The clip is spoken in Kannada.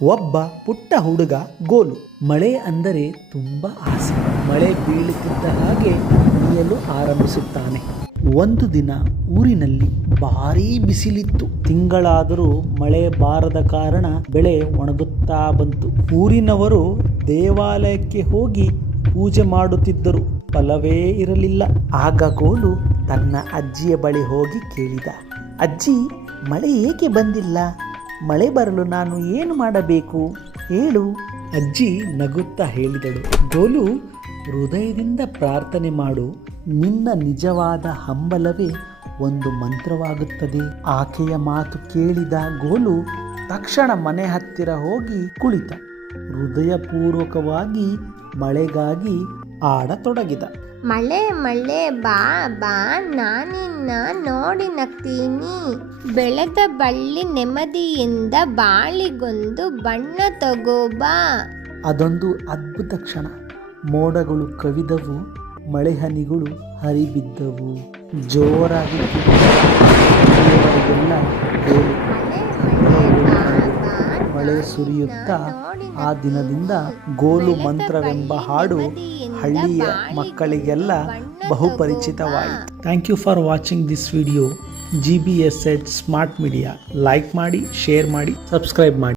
ಒಬ್ಬ ಪುಟ್ಟ ಹುಡುಗ ಗೋಲು. ಮಳೆ ಅಂದರೆ ತುಂಬಾ ಆಸೆ. ಮಳೆ ಬೀಳುತ್ತಿದ್ದ ಹಾಗೆ ಕುಣಿಯಲು ಆರಂಭಿಸುತ್ತಾನೆ. ಒಂದು ದಿನ ಊರಿನಲ್ಲಿ ಭಾರೀ ಬಿಸಿಲಿತ್ತು. ತಿಂಗಳಾದರೂ ಮಳೆ ಬಾರದ ಕಾರಣ ಬೆಳೆ ಒಣಗುತ್ತಾ ಬಂತು. ಊರಿನವರು ದೇವಾಲಯಕ್ಕೆ ಹೋಗಿ ಪೂಜೆ ಮಾಡುತ್ತಿದ್ದರು. ಫಲವೇ ಇರಲಿಲ್ಲ. ಆಗ ಗೋಲು ತನ್ನ ಅಜ್ಜಿಯ ಬಳಿ ಹೋಗಿ ಕೇಳಿದ, ಅಜ್ಜಿ, ಮಳೆ ಏಕೆ ಬಂದಿಲ್ಲ? ಮಳೆ ಬರಲು ನಾನು ಏನು ಮಾಡಬೇಕು ಹೇಳು? ಅಜ್ಜಿ ನಗುತ್ತಾ ಹೇಳಿದಳು, ಗೋಲು, ಹೃದಯದಿಂದ ಪ್ರಾರ್ಥನೆ ಮಾಡು. ನಿನ್ನ ನಿಜವಾದ ಹಂಬಲವೇ ಒಂದು ಮಂತ್ರವಾಗುತ್ತದೆ. ಆಕೆಯ ಮಾತು ಕೇಳಿದ ಗೋಲು ತಕ್ಷಣ ಮನೆ ಹತ್ತಿರ ಹೋಗಿ ಕುಳಿತ. ಹೃದಯಪೂರ್ವಕವಾಗಿ ಮಳೆಗಾಗಿ ಆಡತೊಡಗಿದ. ಮಳೆ ಮಳೆ ಬಾ ಬಾ, ನಾನಿನ್ನ ನೋಡಿ ನಗ್ತೀನಿ. ಬೆಳೆದ ಬಳ್ಳಿ ನೆಮ್ಮದಿಯಿಂದ ಬಾಳಿಗೊಂದು ಬಣ್ಣ ತಗೋಬಾ. ಅದೊಂದು ಅದ್ಭುತ ಕ್ಷಣ. ಮೋಡಗಳು ಕವಿದವು, ಮಳೆ ಹನಿಗಳು ಹರಿಬಿದ್ದವು. ಜೋರಾಗಿ ಮಳೆ ಸುರಿಯುತ್ತಾ ಆ ದಿನದಿಂದ ಗೋಲು ಮಂತ್ರವೆಂಬ ಹಾಡು ಹಳ್ಳಿಯ ಮಕ್ಕಳಿಗೆಲ್ಲ ಬಹುಪರಿಚಿತವಾಯಿತು. Thank you for watching this video. GBS smart media like ಮಾಡಿ, ಶೇರ್ ಮಾಡಿ, ಸಬ್ಸ್ಕ್ರೈಬ್ ಮಾಡಿ.